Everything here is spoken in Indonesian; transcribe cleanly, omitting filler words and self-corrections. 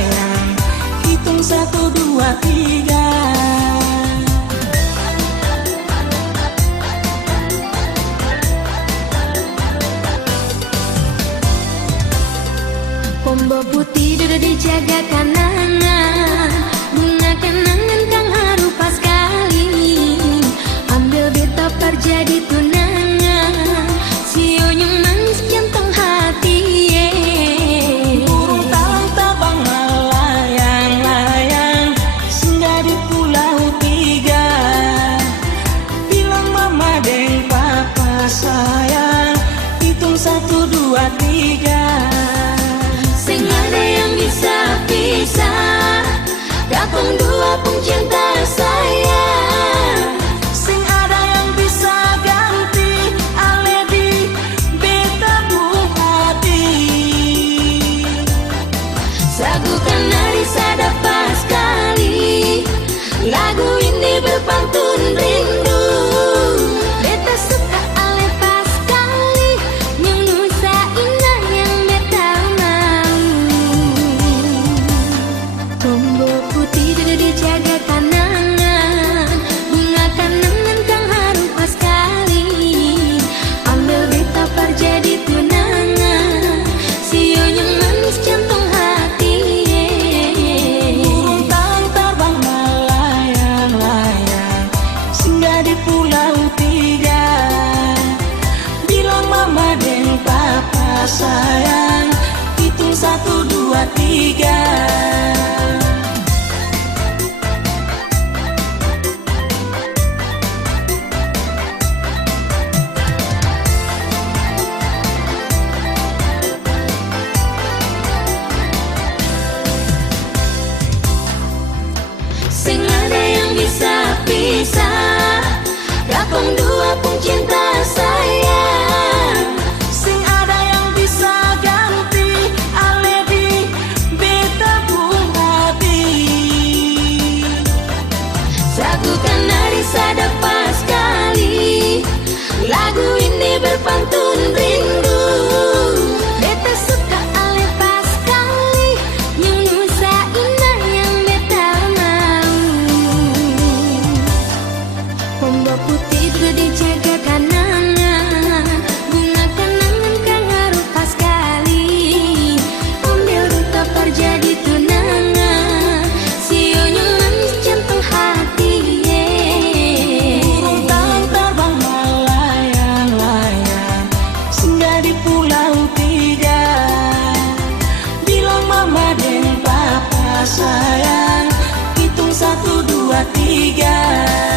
sayang, hitung 1, 2, 3. Pombo putih dudu dijaga kanangan, bunga kenangan kang harupa sekali. Ambil beta perjadi tunangan, sionyong manis jantung hati. Burung tabang melayang-layang singgah di Pulau Tiga. Bilang mama deng papa sayang, hitung 1, 2, 3. Sing ada yang bisa pisah, kapung dua pun cinta sayang. Sing ada yang bisa ganti ale di beta hati. Sagukan nari sadapa sekali, lagu ini berpantun rindu. Beta suka ale pas sekali, yang nusa indah yang beta mau. Pombo putih dudu dijaga kanangan, bunga kenangan kang harupa sekali. Ambil beta perjadi tunangan, sionyong manis jantung hati. Burung terbang melayang-layang singgah di Pulau Tiga. Bilang mama dan papa sayang, hitung 1, 2, 3. Sing ada yang bisa pisah, kapung dua pun cinta sayang. Sing ada yang bisa ganti ale di beta hati. Sagukan nari sadapa sekali, lagu ini berpantun rindu. Beta suka ale pas sekali, yang nusa indah yang beta mau. Pombo putih dudu dijaga kanangan, bunga kenangan kang harupa sekali. Ambil beta perjadi tunangan, sionyong manis jantung hati. Burung terbang melayang-layang singgah di Pulau Tiga. Bilang mama dan papa sayang, hitung 1, 2, 3.